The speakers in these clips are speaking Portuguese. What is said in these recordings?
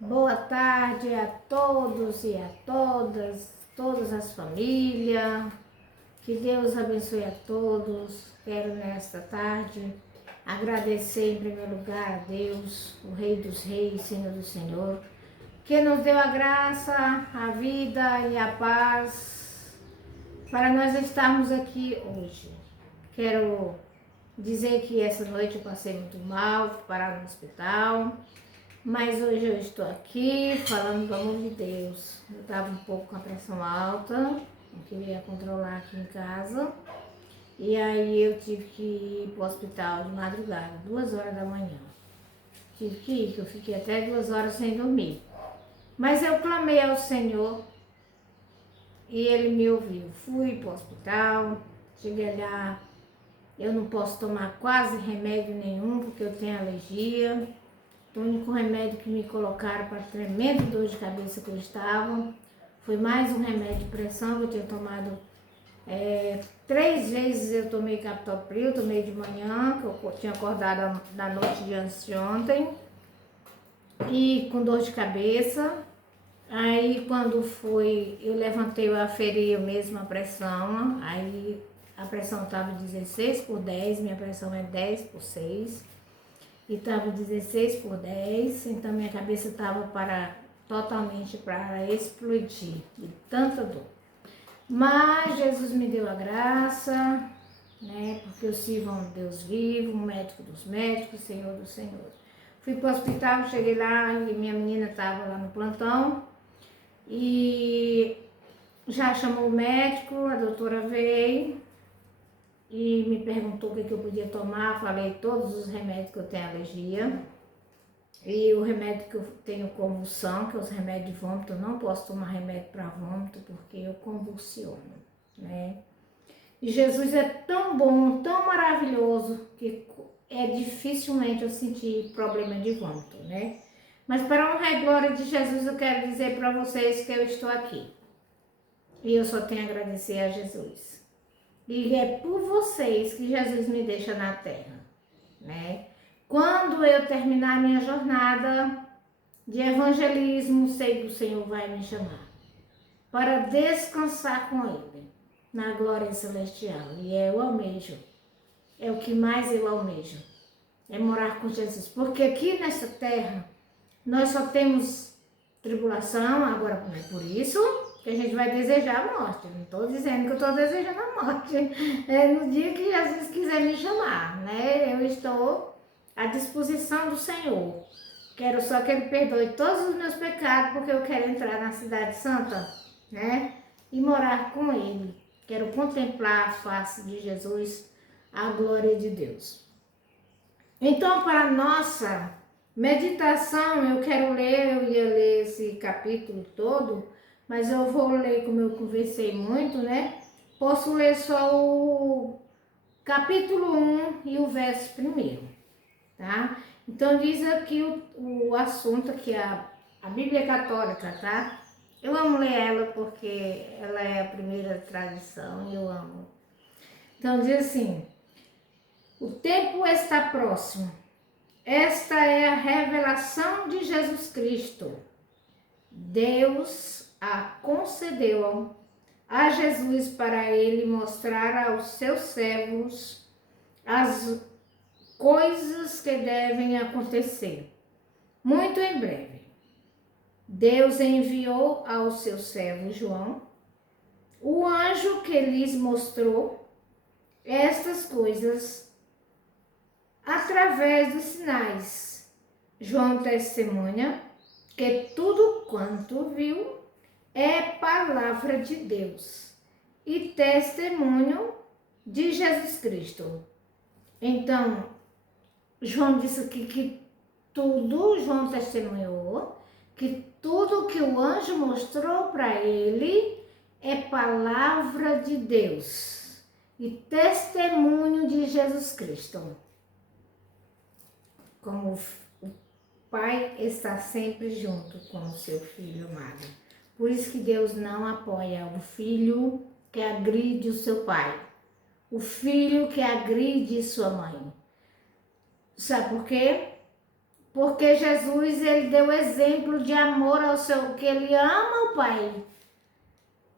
Boa tarde a todos e a todas as famílias. Que Deus abençoe a todos. Quero nesta tarde agradecer em primeiro lugar a Deus, o Rei dos Reis, Senhor do Senhor, que nos deu a graça, a vida e a paz para nós estarmos aqui hoje. Quero dizer que essa noite eu passei muito mal, fui parar no hospital. Mas hoje eu estou aqui falando do amor de Deus. Eu estava um pouco com a pressão alta, não queria controlar aqui em casa. E aí eu tive que ir para o hospital de madrugada, 2 horas da manhã. Tive que ir, que eu fiquei até 2 horas sem dormir. Mas eu clamei ao Senhor e Ele me ouviu. Fui para o hospital, cheguei lá, eu não posso tomar quase remédio nenhum porque eu tenho alergia. O único remédio que me colocaram para tremenda dor de cabeça que eu estava foi mais um remédio de pressão que eu tinha tomado 3 vezes. Eu tomei captopril, tomei de manhã, que eu tinha acordado da noite de antes de ontem, e com dor de cabeça. Aí quando foi, eu levantei, eu aferi mesmo a pressão, aí a pressão estava 16/10, minha pressão é 10/6. E estava 16/10, então minha cabeça estava totalmente para explodir, de tanta dor. Mas Jesus me deu a graça, né? Porque eu sirvo a um Deus vivo, um médico dos médicos, Senhor dos senhores. Fui para o hospital, cheguei lá e minha menina estava lá no plantão e já chamou o médico, a doutora veio e me perguntou o que eu podia tomar. Falei todos os remédios que eu tenho alergia e o remédio que eu tenho convulsão, que é os remédios de vômito. Eu não posso tomar remédio para vômito porque eu convulsiono, né? E Jesus é tão bom, tão maravilhoso, que dificilmente eu senti problema de vômito, né? Mas para a honra e glória de Jesus, eu quero dizer para vocês que eu estou aqui e eu só tenho a agradecer a Jesus. E é por vocês que Jesus me deixa na terra, né? Quando eu terminar minha jornada de evangelismo, sei que o Senhor vai me chamar para descansar com Ele na glória celestial. E eu almejo, é o que mais eu almejo, é morar com Jesus. Porque aqui nessa terra, nós só temos tribulação. Agora não é por isso que a gente vai desejar a morte. Não estou dizendo que eu estou desejando a morte. É no dia que Jesus quiser me chamar, né? Eu estou à disposição do Senhor. Quero só que Ele perdoe todos os meus pecados, porque eu quero entrar na cidade santa, né? E morar com Ele. Quero contemplar a face de Jesus, a glória de Deus. Então, para a nossa meditação, eu quero ler, eu ia ler esse capítulo todo, mas eu vou ler, como eu conversei muito, né? Posso ler só o capítulo 1 e o verso 1, tá? Então diz aqui o assunto aqui, a Bíblia Católica, tá? Eu amo ler ela porque ela é a primeira tradição e eu amo. Então diz assim: o tempo está próximo. Esta é a revelação de Jesus Cristo. Deus a concedeu a Jesus para ele mostrar aos seus servos as coisas que devem acontecer muito em breve. Deus enviou ao seu servo João, o anjo que lhes mostrou estas coisas através dos sinais. João testemunha que tudo quanto viu é palavra de Deus e testemunho de Jesus Cristo. Então, João disse aqui que João testemunhou que tudo que o anjo mostrou para ele é palavra de Deus e testemunho de Jesus Cristo. Como o Pai está sempre junto com o seu Filho amado. Por isso que Deus não apoia o filho que agride o seu pai, o filho que agride sua mãe. Sabe por quê? Porque Jesus, ele deu exemplo de amor ao seu, que ele ama o Pai.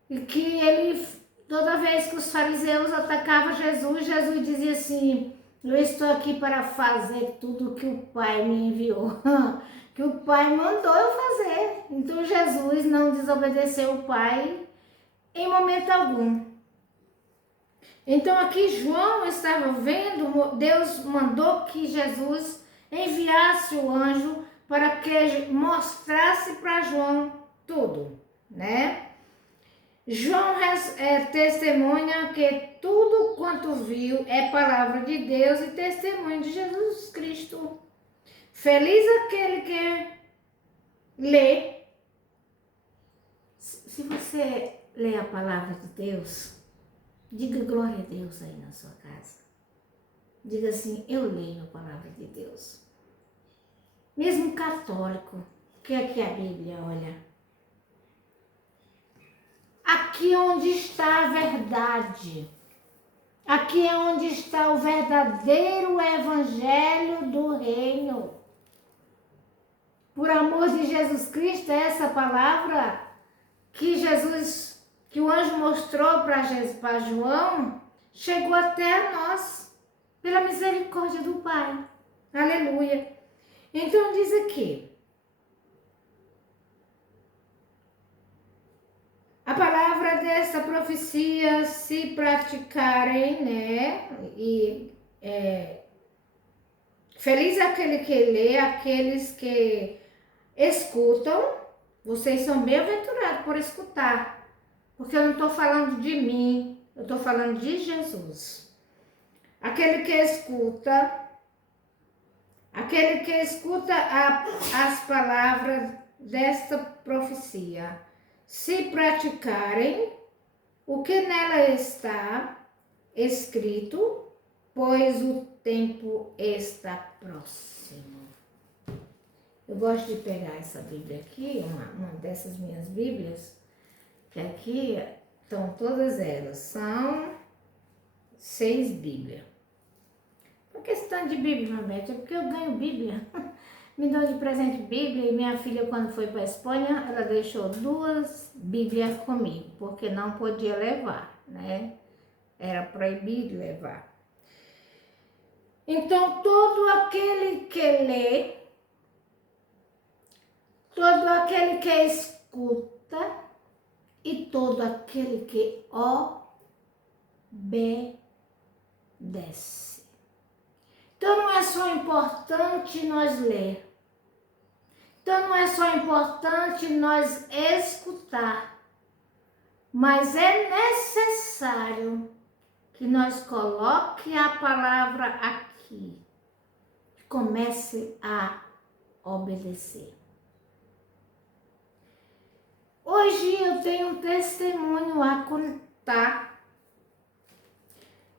E que ele, toda vez que os fariseus atacavam Jesus, Jesus dizia assim: eu estou aqui para fazer tudo o que o Pai me enviou. Que o Pai mandou eu fazer. Então Jesus não desobedeceu o Pai em momento algum. Então aqui João estava vendo, Deus mandou que Jesus enviasse o anjo para que mostrasse para João tudo, né? João testemunha que tudo quanto viu é palavra de Deus e testemunho de Jesus Cristo. Feliz aquele que lê. Se você lê a palavra de Deus, diga glória a Deus aí na sua casa. Diga assim: eu leio a palavra de Deus. Mesmo católico, que aqui a Bíblia, olha. Aqui onde está a verdade. Aqui é onde está o verdadeiro evangelho do reino. Por amor de Jesus Cristo, essa palavra que o anjo mostrou para João, chegou até nós, pela misericórdia do Pai. Aleluia. Então diz aqui, a palavra desta profecia se praticarem, né? Feliz aquele que lê, aqueles que escutam. Vocês são bem-aventurados por escutar, porque eu não estou falando de mim, eu estou falando de Jesus. Aquele que escuta as palavras desta profecia, se praticarem o que nela está escrito, pois o tempo está próximo. Eu gosto de pegar essa Bíblia aqui, uma dessas minhas Bíblias, que aqui estão todas elas, são 6 Bíblias. Por que esse tanto de Bíblia, Mabete? É porque eu ganho Bíblia. Me deu de presente Bíblia e minha filha, quando foi para a Espanha, ela deixou 2 Bíblias comigo, porque não podia levar, né? Era proibido levar. Então, todo aquele que lê, todo aquele que escuta e todo aquele que obedece. Então, não é só importante nós ler. Então, não é só importante nós escutar, mas é necessário que nós coloque a palavra aqui, e comece a obedecer. Hoje eu tenho um testemunho a contar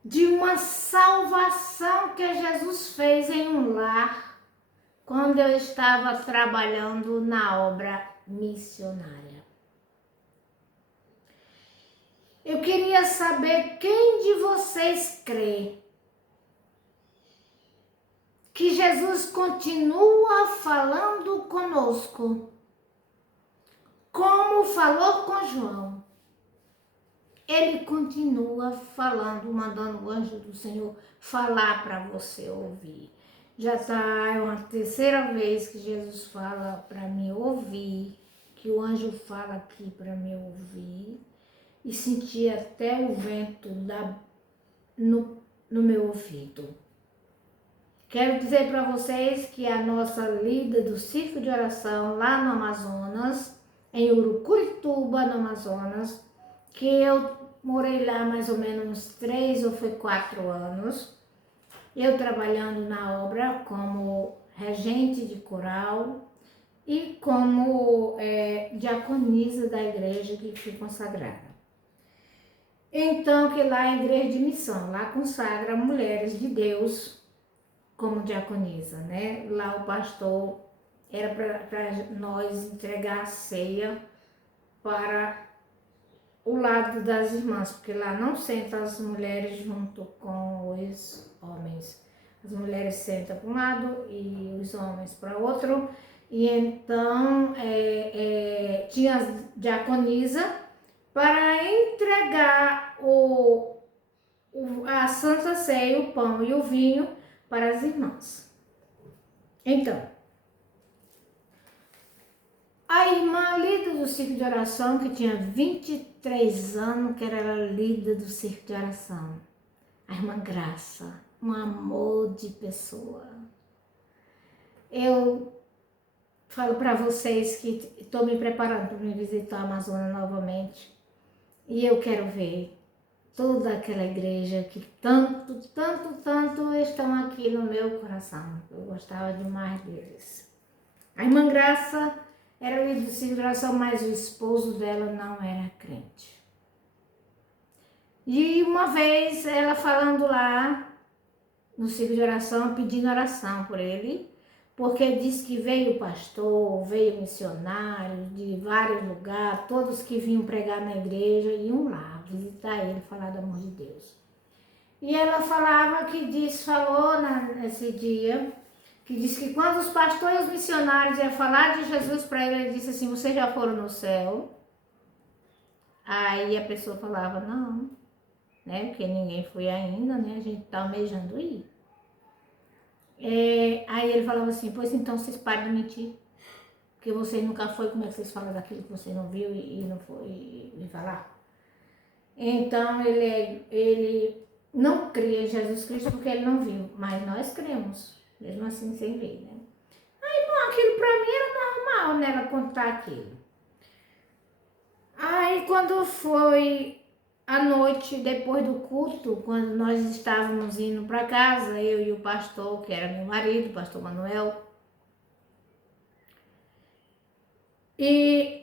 de uma salvação que Jesus fez em um lar, quando eu estava trabalhando na obra missionária. Eu queria saber quem de vocês crê que Jesus continua falando conosco, como falou com João. Ele continua falando, mandando o anjo do Senhor falar para você ouvir. Já é uma 3ª vez que Jesus fala para mim ouvir, que o anjo fala aqui para mim ouvir, e sentir até o vento no meu ouvido. Quero dizer para vocês que a nossa líder do Círculo de Oração lá no Amazonas, em Urucurituba, no Amazonas, que eu morei lá mais ou menos uns 3 ou foi 4 anos, eu trabalhando na obra como regente de coral e como diaconisa da igreja que fui consagrada. Então, que lá é a igreja de missão, lá consagra mulheres de Deus como diaconisa, né? Lá o pastor era para nós entregar a ceia para o lado das irmãs, porque lá não sentam as mulheres junto com os homens. As mulheres sentam para um lado e os homens para outro. E então tinha a diaconisa para entregar a Santa Ceia, o pão e o vinho para as irmãs. Então, a irmã líder do círculo de oração, que tinha 23 anos, que era líder do círculo de oração, a irmã Graça, um amor de pessoa. Eu falo para vocês que estou me preparando para me visitar a Amazônia novamente e eu quero ver toda aquela igreja que tanto estão aqui no meu coração. Eu gostava demais deles. A irmã Graça era líder do círculo de oração, mas o esposo dela não era crente. E uma vez ela falando lá no círculo de oração, pedindo oração por ele, porque diz que veio pastor, veio missionário de vários lugares, todos que vinham pregar na igreja iam lá visitar ele, falar do amor de Deus. E ela falava falou nesse dia, que disse que quando os pastores e os missionários iam falar de Jesus para ele, ele disse assim: vocês já foram no céu? Aí a pessoa falava: não, né? Porque ninguém foi ainda, né? A gente tá almejando ir. Aí ele falava assim: pois então vocês parem de mentir, porque vocês nunca foi, como é que vocês falam daquilo que vocês não viu e não foi e falar? Então ele não cria em Jesus Cristo porque ele não viu, mas nós cremos, mesmo assim sem ver, né? Aí bom, aquilo pra mim era normal, né, ela contar aquilo. Aí quando foi à noite, depois do culto, quando nós estávamos indo para casa, eu e o pastor, que era meu marido, o pastor Manuel, e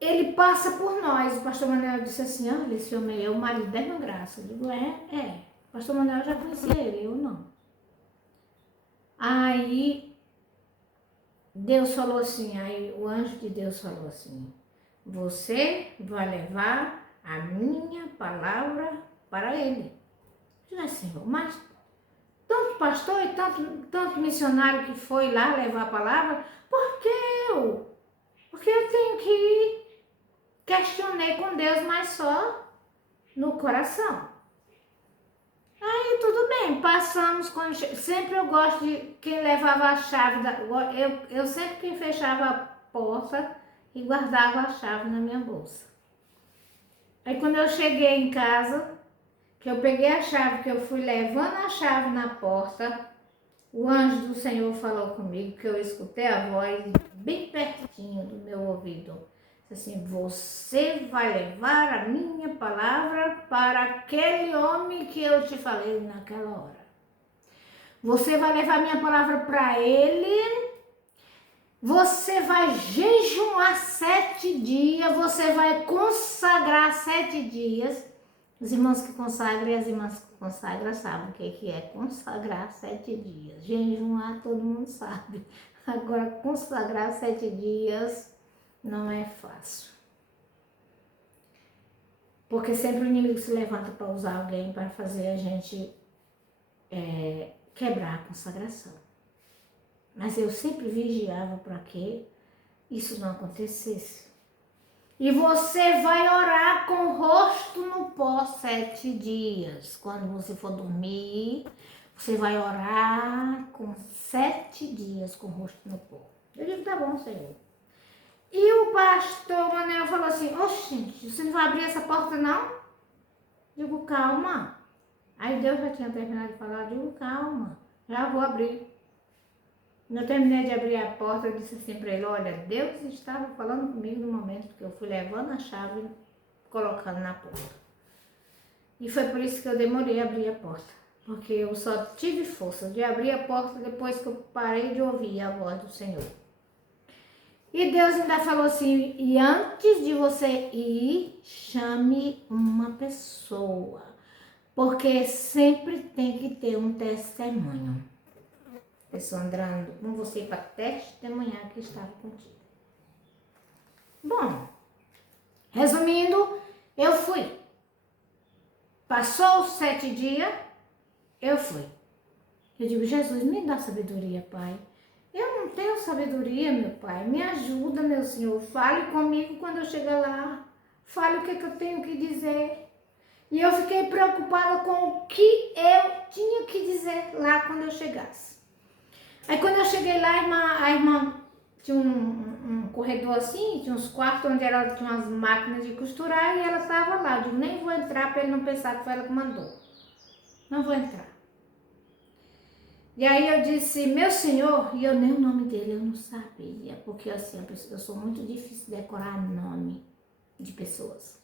ele passa por nós. O pastor Manuel disse assim: olha, esse homem é o marido da irmã Graça. Eu digo: é. O pastor Manuel já conhecia ele, eu não. Aí Deus falou assim, aí o anjo de Deus falou assim: você vai levar a minha palavra para ele. Eu disse: Senhor, mas tanto pastor e tanto missionário que foi lá levar a palavra, por que eu? Porque eu tenho que ir. Questionei com Deus, mas só no coração. Aí tudo bem, passamos, sempre eu gosto de quem levava a chave, eu sempre quem fechava a porta e guardava a chave na minha bolsa. Aí quando eu cheguei em casa, que eu peguei a chave, que eu fui levando a chave na porta, o anjo do Senhor falou comigo, que eu escutei a voz bem pertinho do meu ouvido. Assim: você vai levar a minha palavra para aquele homem que eu te falei naquela hora. Você vai levar a minha palavra para ele. Você vai jejuar 7 dias. Você vai consagrar 7 dias. Os irmãos que consagram e as irmãs que consagram sabem o que é consagrar 7 dias. Jejuar todo mundo sabe. Agora, consagrar 7 dias não é fácil. Porque sempre o inimigo se levanta para usar alguém para fazer a gente quebrar a consagração. Mas eu sempre vigiava para que isso não acontecesse. E você vai orar com o rosto no pó 7 dias. Quando você for dormir, você vai orar com 7 dias com o rosto no pó. Eu digo: tá bom, Senhor. E o pastor Manuel falou assim: gente, você não vai abrir essa porta não? Eu digo: calma. Aí Deus já tinha terminado de falar. Eu digo: calma, já vou abrir. Quando eu terminei de abrir a porta, eu disse assim para ele: olha, Deus estava falando comigo no momento que eu fui levando a chave e colocando na porta. E foi por isso que eu demorei a abrir a porta. Porque eu só tive força de abrir a porta depois que eu parei de ouvir a voz do Senhor. E Deus ainda falou assim: e antes de você ir, chame uma pessoa. Porque sempre tem que ter um testemunho. Pessoa andando com você para testemunhar que estava contigo. Bom, resumindo, eu fui. Passou os 7 dias, eu fui. Eu digo, Jesus, me dá sabedoria, Pai. Eu não tenho sabedoria, meu Pai. Me ajuda, meu Senhor. Fale comigo quando eu chegar lá. Fale o que eu tenho que dizer. E eu fiquei preocupada com o que eu tinha que dizer lá quando eu chegasse. Aí quando eu cheguei lá, a irmã tinha um corredor assim, tinha uns quartos onde ela tinha umas máquinas de costurar e ela estava lá. Eu digo, nem vou entrar para ele não pensar que foi ela que mandou. Não vou entrar. E aí eu disse, meu senhor, e eu nem o nome dele eu não sabia, porque assim, eu sou muito difícil de decorar nome de pessoas.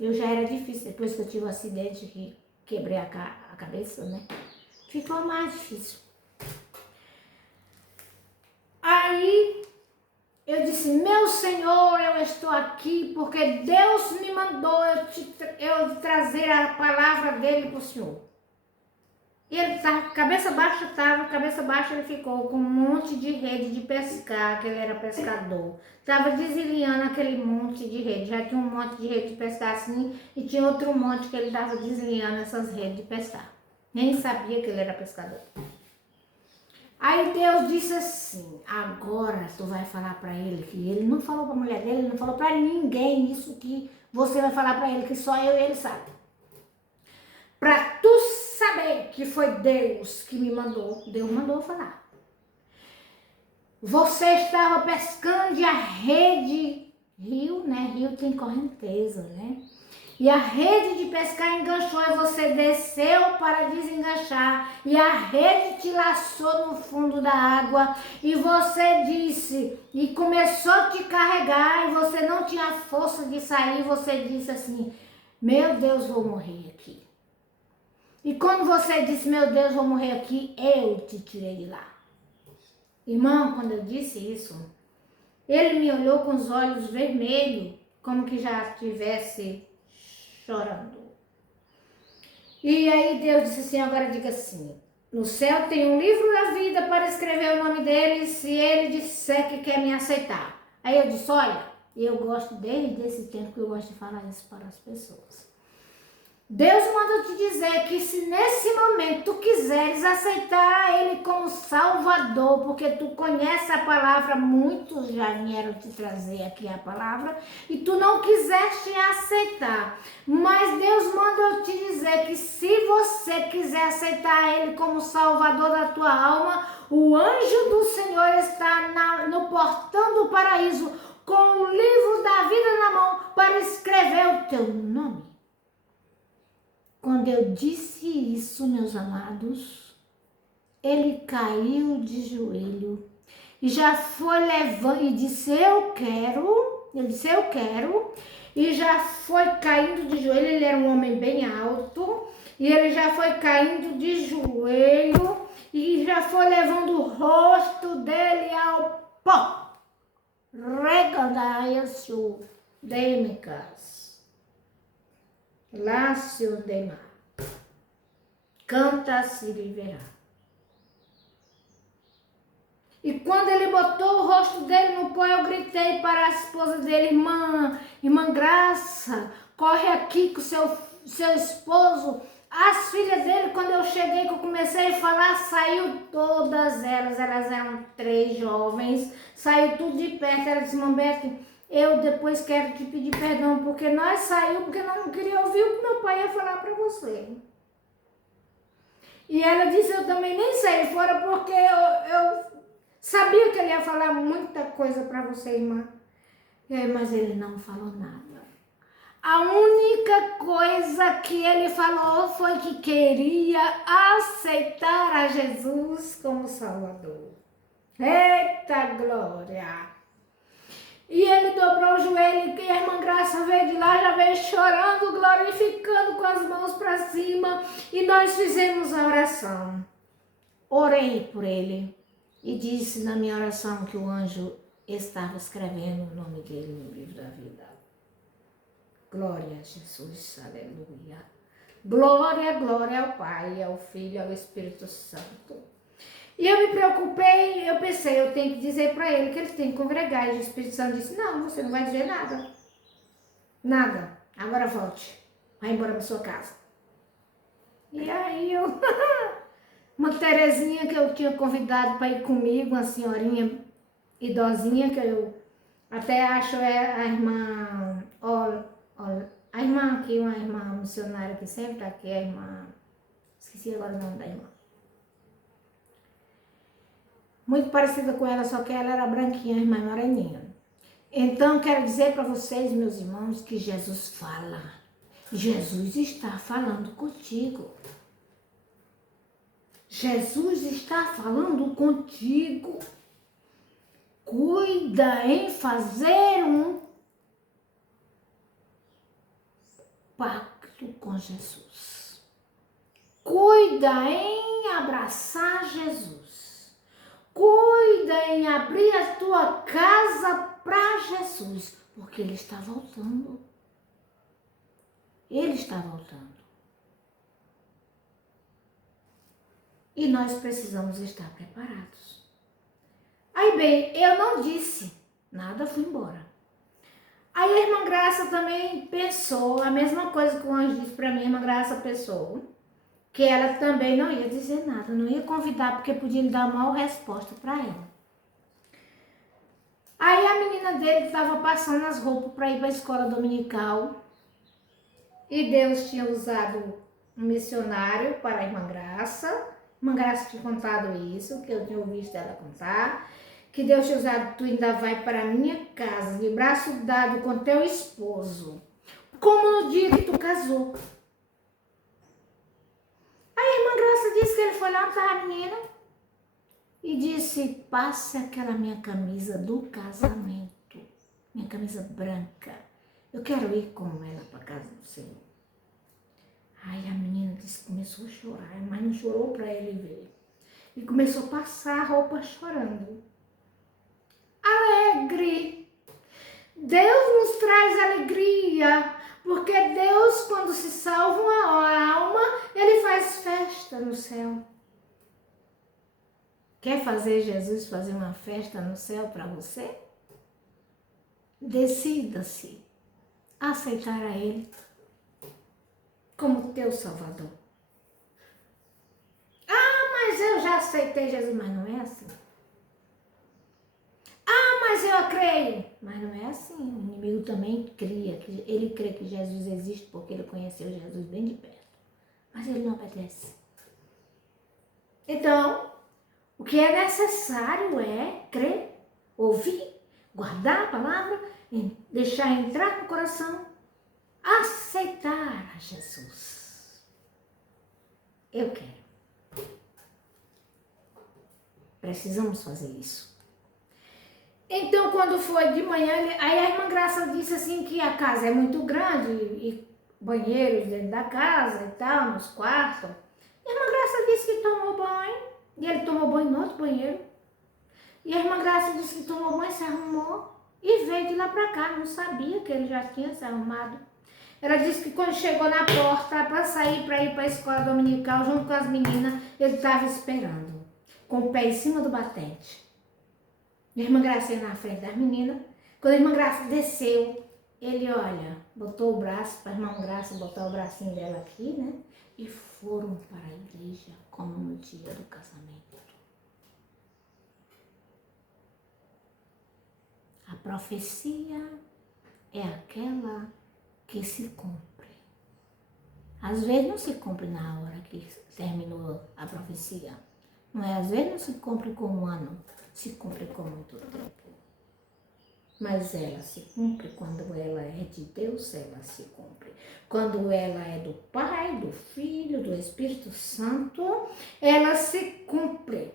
Eu já era difícil, depois que eu tive um acidente que quebrei a cabeça, né? Ficou mais difícil. Aí eu disse, meu Senhor, eu estou aqui porque Deus me mandou eu trazer a palavra dele para o Senhor. E ele estava cabeça baixa ele ficou com um monte de rede de pescar, que ele era pescador. Estava deslinhando aquele monte de rede, já tinha um monte de rede de pescar assim, e tinha outro monte que ele estava deslinhando essas redes de pescar. Nem sabia que ele era pescador. Aí Deus disse assim, agora tu vai falar para ele, que ele não falou para a mulher dele, ele não falou para ninguém isso que você vai falar para ele, que só eu e ele sabe. Para tu saber que foi Deus que me mandou, Deus mandou falar. Você estava pescando e a rede, rio, né? Rio tem correnteza, né? E a rede de pescar enganchou e você desceu para desenganchar e a rede te laçou no fundo da água e você disse e começou a te carregar e você não tinha força de sair, você disse assim, meu Deus, vou morrer aqui. E quando você disse, meu Deus, vou morrer aqui, eu te tirei de lá. Irmão, quando eu disse isso, ele me olhou com os olhos vermelhos, como que já estivesse chorando. E aí Deus disse assim, agora diga assim, no céu tem um livro da vida para escrever o nome dele, se ele disser que quer me aceitar. Aí eu disse, olha, eu gosto desde esse tempo que eu gosto de falar isso para as pessoas. Deus manda te dizer que se nesse momento tu quiseres aceitar Ele como Salvador, porque tu conhece a palavra, muitos já vieram te trazer aqui a palavra, e tu não quiseste aceitar. Mas Deus manda te dizer que se você quiser aceitar Ele como Salvador da tua alma, o anjo do Senhor está no portão do paraíso com o livro da vida na mão para escrever o teu nome. Quando eu disse isso, meus amados, ele caiu de joelho e já foi levando e disse, eu quero, ele disse, eu quero, e já foi caindo de joelho, ele era um homem bem alto, e ele já foi caindo de joelho e já foi levando o rosto dele ao pó. Regadaias-o dêmicas. Lácio Dema, canta se liberar. E quando ele botou o rosto dele no pó, eu gritei para a esposa dele, irmã Graça, corre aqui com seu esposo. As filhas dele, quando eu cheguei, que eu comecei a falar, saiu todas elas eram 3 jovens, saiu tudo de perto. Ela disse, irmã Bete, eu depois quero te pedir perdão, porque nós saímos, porque nós não queríamos ouvir o que meu pai ia falar para você. E ela disse, eu também nem saí fora, porque eu sabia que ele ia falar muita coisa para você, irmã. Mas ele não falou nada. A única coisa que ele falou foi que queria aceitar a Jesus como Salvador. Eita glória! E ele dobrou o joelho e a irmã Graça veio de lá, já veio chorando, glorificando com as mãos para cima. E nós fizemos a oração. Orei por ele e disse na minha oração que o anjo estava escrevendo o nome dele no livro da vida. Glória a Jesus, aleluia. Glória, glória ao Pai, ao Filho e ao Espírito Santo. E eu me preocupei, eu pensei, eu tenho que dizer para ele que ele tem que congregar. E o Espírito Santo disse, não, você não vai dizer nada. Nada. Agora volte. Vai embora para sua casa. E aí eu Uma Terezinha que eu tinha convidado para ir comigo, uma senhorinha idosinha, que eu até acho a irmã, a irmã aqui, uma irmã missionária que sempre está aqui, a irmã, esqueci agora o nome da irmã. Muito parecida com ela, só que ela era branquinha, a irmã moreninha. Então, quero dizer para vocês, meus irmãos, que Jesus fala. Jesus está falando contigo. Jesus está falando contigo. Cuida em fazer um pacto com Jesus. Cuida em abraçar Jesus. Cuida em abrir a tua casa para Jesus, porque Ele está voltando. Ele está voltando. E nós precisamos estar preparados. Aí bem, eu não disse nada, fui embora. Aí a irmã Graça também pensou, a mesma coisa que o anjo disse para mim, a irmã Graça pensou, que ela também não ia dizer nada, não ia convidar, porque podia lhe dar uma mal resposta para ela. Aí a menina dele estava passando as roupas para ir para a escola dominical, e Deus tinha usado um missionário para a irmã Graça. A irmã Graça tinha contado isso, que eu tinha ouvido ela contar, que Deus tinha usado, tu ainda vai para a minha casa, de braço dado com teu esposo, como no dia que tu casou. Aí a irmã Graça disse que ele foi lá para a menina e disse, passe aquela minha camisa do casamento, minha camisa branca, eu quero ir com ela para casa do Senhor. Aí a menina disse, começou a chorar, mas não chorou para ele ver. E começou a passar a roupa chorando. Alegre. Deus nos traz alegria, porque Deus, quando se salva uma alma, Ele faz festa no céu. Quer fazer Jesus fazer uma festa no céu para você? Decida-se a aceitar a Ele como teu Salvador. Ah, mas eu já aceitei Jesus, mas não é assim. Ah, mas eu creio. Mas não é assim. O inimigo também cria, ele crê que Jesus existe porque ele conheceu Jesus bem de perto. Mas ele não obedece. Então, o que é necessário é crer, ouvir, guardar a palavra, deixar entrar no coração, aceitar a Jesus. Eu quero. Precisamos fazer isso. Então, quando foi de manhã, aí a irmã Graça disse assim que a casa é muito grande e banheiros dentro da casa e tal, nos quartos. E a irmã Graça disse que tomou banho e ele tomou banho no outro banheiro. E a irmã Graça disse que tomou banho, se arrumou e veio de lá pra cá, não sabia que ele já tinha se arrumado. Ela disse que quando chegou na porta para sair para ir para a escola dominical junto com as meninas, ele estava esperando, com o pé em cima do batente. A irmã Graça ia na frente das meninas. Quando a irmã Graça desceu, ele, olha, botou o braço para a irmã Graça botar o bracinho dela aqui, né? E foram para a igreja como no dia do casamento. A profecia é aquela que se cumpre. Às vezes não se cumpre na hora que terminou a profecia. Não é? Às vezes não se cumpre com um ano, se cumpre com muito tempo. Mas ela se cumpre quando ela é de Deus, ela se cumpre. Quando ela é do Pai, do Filho, do Espírito Santo, ela se cumpre.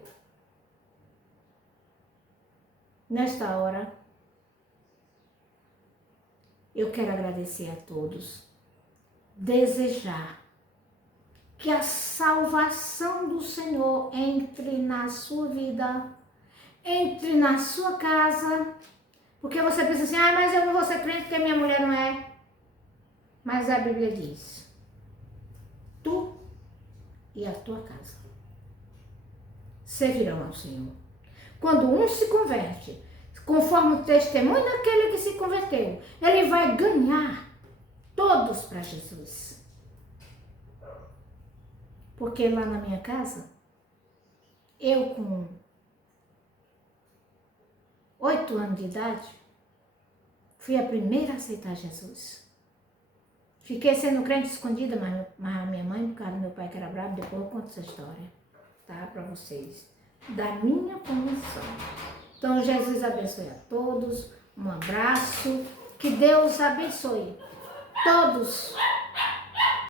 Nesta hora, eu quero agradecer a todos, desejar que a salvação do Senhor entre na sua vida, entre na sua casa, porque você pensa assim, ah, mas eu não vou ser crente porque minha mulher não é. Mas a Bíblia diz, tu e a tua casa servirão ao Senhor. Quando um se converte, conforme o testemunho daquele que se converteu, ele vai ganhar todos para Jesus. Porque lá na minha casa Eu com 8 anos de idade, fui a primeira a aceitar Jesus. Fiquei sendo crente escondida, mas a minha mãe, por causa do meu pai que era bravo, depois eu conto essa história, tá? Para vocês, da minha condição. Então, Jesus abençoe a todos, um abraço, que Deus abençoe todos